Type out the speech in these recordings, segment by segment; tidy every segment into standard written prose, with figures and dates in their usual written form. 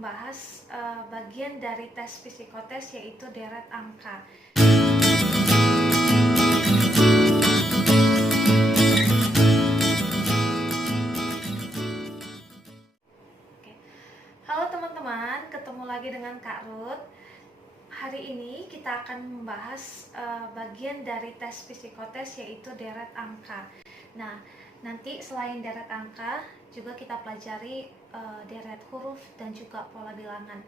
membahas bagian dari tes psikotes, yaitu deret angka. Oke. Halo teman-teman, ketemu lagi dengan Kak Ruth. Hari ini kita akan membahas bagian dari tes psikotes, yaitu deret angka. Nah, nanti selain deret angka juga kita pelajari deret huruf dan juga pola bilangan.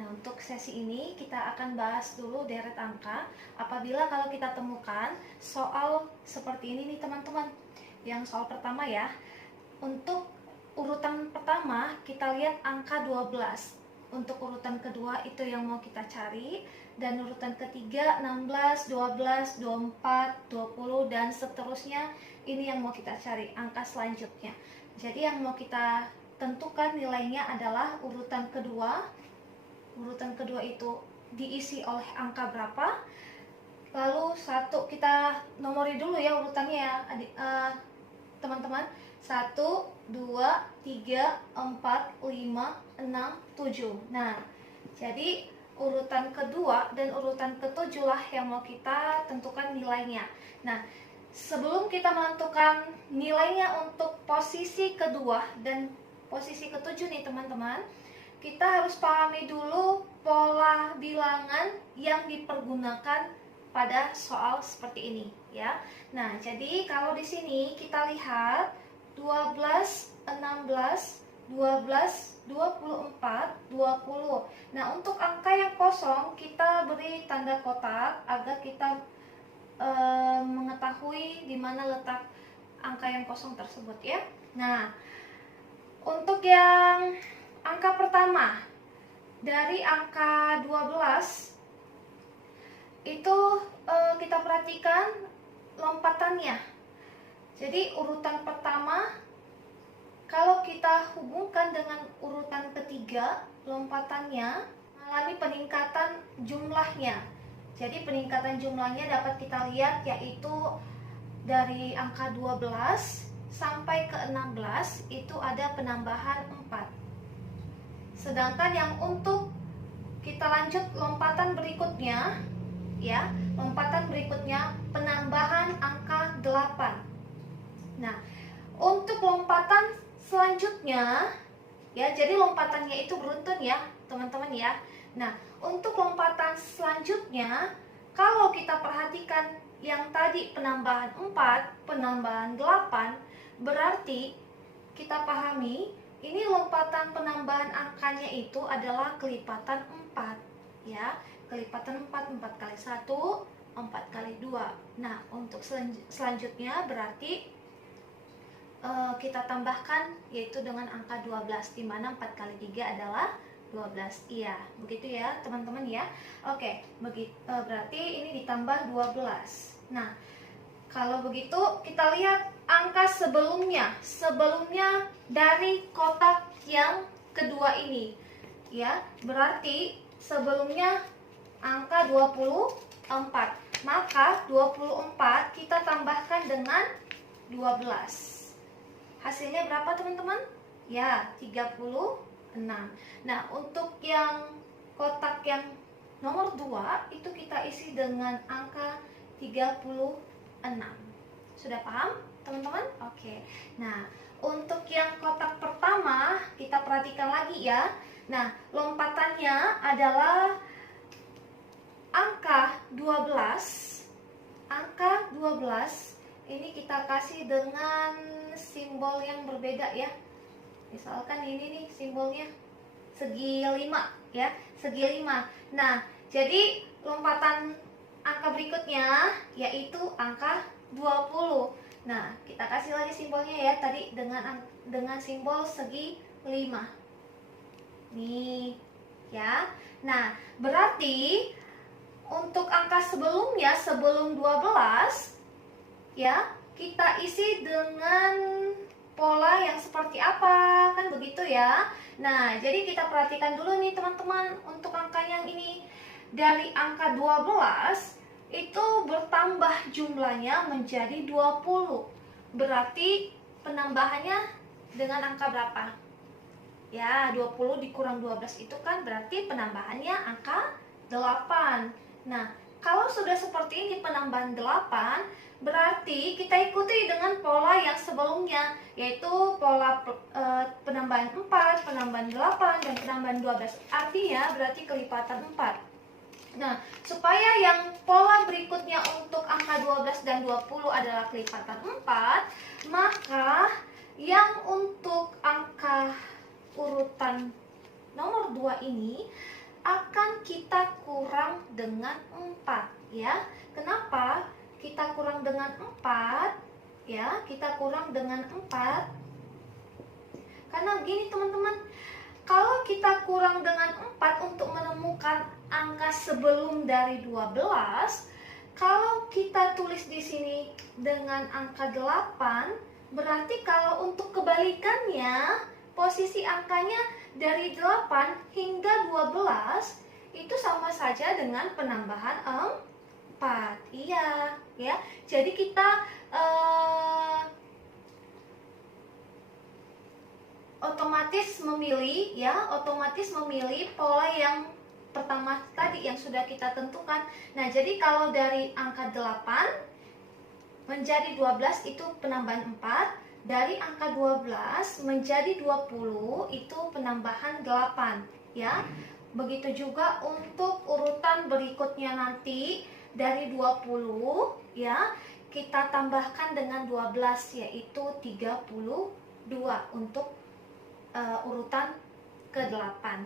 Nah, untuk sesi ini kita akan bahas dulu deret angka. Apabila kalau kita temukan soal seperti ini nih teman-teman. Yang soal pertama ya. Untuk urutan pertama kita lihat angka 12. Untuk urutan kedua itu yang mau kita cari, dan urutan ketiga 16, 12, 24, 20 dan seterusnya, ini yang mau kita cari angka selanjutnya. Jadi yang mau kita tentukan nilainya adalah urutan kedua. Urutan kedua itu diisi oleh angka berapa. Lalu satu kita nomori dulu ya urutannya ya teman-teman. 1, 2, 3, 4, 5, 6, 7. Nah, jadi urutan kedua dan urutan ketujuh lah yang mau kita tentukan nilainya. Nah, sebelum kita menentukan nilainya untuk posisi kedua dan posisi ketujuh nih teman-teman, kita harus pahami dulu pola bilangan yang dipergunakan pada soal seperti ini ya. Nah, jadi kalau di sini kita lihat 12, 16, 12, 24, 20. Nah, untuk angka yang kosong kita beri tanda kotak agar kita mengetahui di mana letak angka yang kosong tersebut ya. Nah, untuk yang angka pertama dari angka 12 itu kita perhatikan lompatannya. Jadi urutan pertama kalau kita hubungkan dengan urutan ketiga, lompatannya mengalami peningkatan jumlahnya. Jadi peningkatan jumlahnya dapat kita lihat yaitu dari angka 12 sampai ke 16 itu ada penambahan 4. Sedangkan yang untuk kita lanjut lompatan berikutnya ya, lompatan berikutnya penambahan angka 8. Nah, untuk lompatan selanjutnya ya, jadi lompatannya itu beruntun ya teman-teman ya. Nah, untuk lompatan selanjutnya kalau kita perhatikan yang tadi penambahan 4, penambahan 8, berarti kita pahami ini lompatan penambahan angkanya itu adalah kelipatan 4 ya. Kelipatan 4, 4 kali 1, 4 kali 2. Nah, untuk selanjutnya berarti kita tambahkan yaitu dengan angka 12, di mana 4 kali 3 adalah 12. Iya, begitu ya teman-teman ya. Oke, berarti ini ditambah 12. Nah, kalau begitu kita lihat angka sebelumnya dari kotak yang kedua ini ya. Berarti sebelumnya angka 24. Maka 24 kita tambahkan dengan 12. Hasilnya berapa teman-teman? Ya, 36. Nah, untuk yang kotak yang nomor 2 itu kita isi dengan angka 36. Sudah paham teman-teman? Oke. Nah, untuk yang kotak pertama kita perhatikan lagi ya. Nah, lompatannya adalah angka 12. Angka 12 ini kita kasih dengan simbol yang berbeda ya. Misalkan ini nih simbolnya segi 5 ya, segi 5. Nah, jadi lompatan angka berikutnya yaitu angka 20. Nah, kita kasih lagi simbolnya ya tadi dengan simbol segi 5. Nih ya. Nah, berarti untuk angka sebelumnya sebelum 12 ya, kita isi dengan pola yang seperti apa, kan begitu ya. Nah, jadi kita perhatikan dulu nih teman-teman untuk angka yang ini. Dari angka 12 itu bertambah jumlahnya menjadi 20. Berarti penambahannya dengan angka berapa? Ya, 20 dikurang 12 itu kan berarti penambahannya angka 8. Nah, kalau sudah seperti ini penambahan 8, berarti kita ikuti dengan pola yang sebelumnya, yaitu pola penambahan 4, penambahan 8, dan penambahan 12. Artinya berarti kelipatan 4. Nah, supaya yang pola berikutnya untuk angka 12 dan 20 adalah kelipatan 4, maka yang untuk angka urutan nomor 2 ini akan kita kurang dengan 4 ya. Kenapa kita kurang dengan 4? Ya, kita kurang dengan 4 karena begini teman-teman. Kalau kita kurang dengan 4 untuk menemukan angka sebelum dari 12, kalau kita tulis di sini dengan angka 8, berarti kalau untuk kebalikannya, posisi angkanya dari 8 hingga 12 itu sama saja dengan penambahan 4. Iya, ya. Jadi kita otomatis memilih pola yang pertama tadi yang sudah kita tentukan. Nah, jadi kalau dari angka 8 menjadi 12 itu penambahan 4, dari angka 12 menjadi 20 itu penambahan 8 ya. Begitu juga untuk urutan berikutnya nanti dari 20 ya, kita tambahkan dengan 12 yaitu 32 untuk urutan ke-8.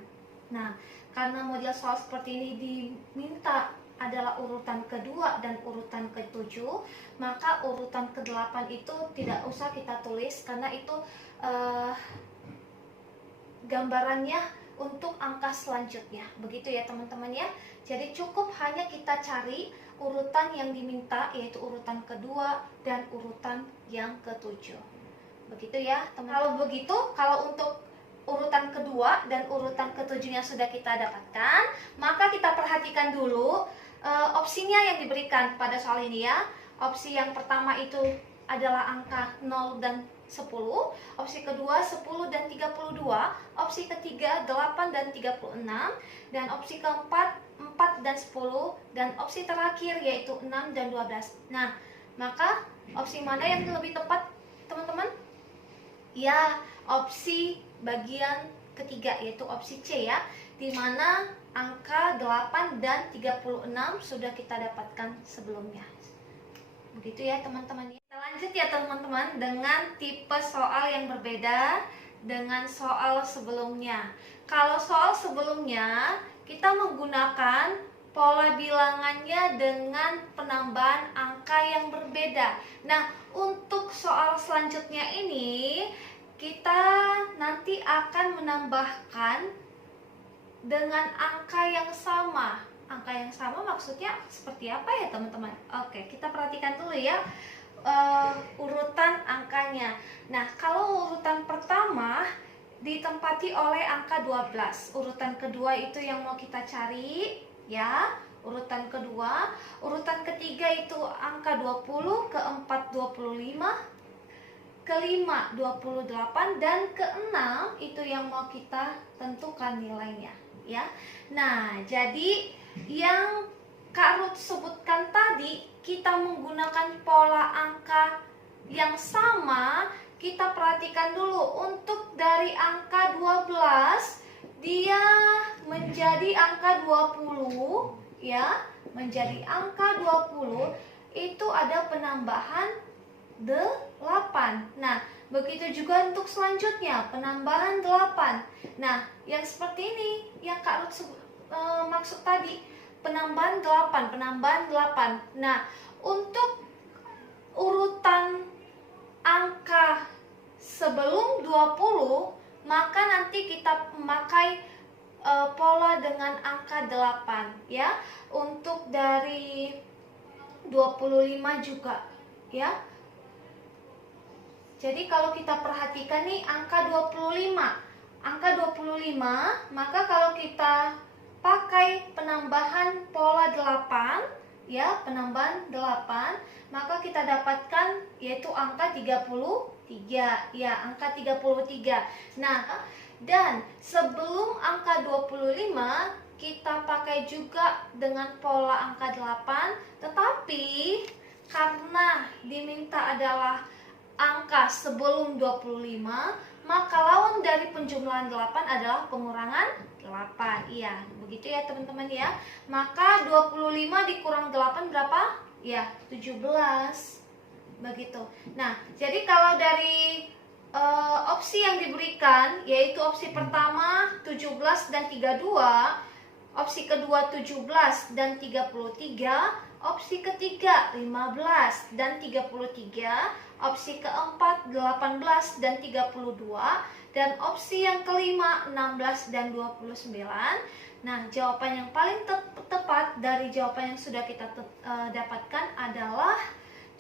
Nah, karena model soal seperti ini diminta adalah urutan kedua dan urutan ke-7, maka urutan ke-8 itu tidak usah kita tulis karena itu gambarannya untuk angka selanjutnya. Begitu ya teman-teman ya. Jadi cukup hanya kita cari urutan yang diminta, yaitu urutan kedua dan urutan yang ke-7. Begitu ya teman-teman. Kalau begitu, kalau untuk urutan kedua dan urutan ke-7 yang sudah kita dapatkan, maka kita perhatikan dulu opsinya yang diberikan pada soal ini ya. Opsi yang pertama itu adalah angka 0 dan 10, opsi kedua 10 dan 32, opsi ketiga 8 dan 36, dan opsi keempat 4 dan 10, dan opsi terakhir yaitu 6 dan 12. Nah, maka opsi mana yang lebih tepat teman-teman? Ya, opsi bagian ketiga yaitu opsi C ya, di mana angka 8 dan 36 sudah kita dapatkan sebelumnya. Begitu ya teman-teman. Kita lanjut ya teman-teman dengan tipe soal yang berbeda dengan soal sebelumnya. Kalau soal sebelumnya kita menggunakan pola bilangannya dengan penambahan angka yang berbeda. Nah, untuk soal selanjutnya ini kita nanti akan menambahkan dengan angka yang sama. Angka yang sama maksudnya seperti apa ya teman-teman? Oke, kita perhatikan dulu ya urutan angkanya. Nah, kalau urutan pertama ditempati oleh angka 12. Urutan kedua itu yang mau kita cari ya. Urutan kedua, urutan ketiga itu angka 20, keempat 25, kelima 28, dan keenam itu yang mau kita tentukan nilainya ya. Nah, jadi yang Kak Ruth sebutkan tadi, kita menggunakan pola angka yang sama. Kita perhatikan dulu, untuk dari angka 12 dia menjadi angka 20 ya, menjadi angka 20 itu ada penambahan 8. Nah, begitu juga untuk selanjutnya penambahan 8. Nah, yang seperti ini yang Kak Ruth maksud tadi, penambahan 8, penambahan 8. Nah, untuk urutan angka sebelum 20, maka nanti kita memakai pola dengan angka 8 ya. Untuk dari 25 juga ya. Jadi kalau kita perhatikan nih angka 25. Angka 25, maka kalau kita pakai penambahan pola 8 ya, penambahan 8, maka kita dapatkan yaitu angka 33 3. Ya, angka 33. Nah, dan sebelum angka 25 kita pakai juga dengan pola angka 8, tetapi karena diminta adalah angka sebelum 25, maka lawan dari penjumlahan 8 adalah pengurangan 8. Iya, begitu ya teman-teman ya. Maka 25 dikurang 8 berapa? Ya, 17. Begitu. Nah, jadi kalau dari opsi yang diberikan, yaitu opsi pertama 17 dan 32, opsi kedua 17 dan 33, opsi ketiga 15 dan 33, opsi keempat 18 dan 32, dan opsi yang kelima 16 dan 29. Nah, jawaban yang paling tepat dari jawaban yang sudah kita dapatkan adalah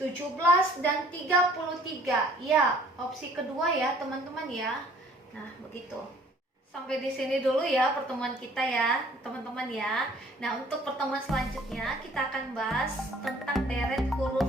17 dan 33. Ya, opsi kedua ya teman-teman ya. Nah, begitu. Sampai di sini dulu ya pertemuan kita ya teman-teman ya. Nah, untuk pertemuan selanjutnya kita akan bahas tentang deret huruf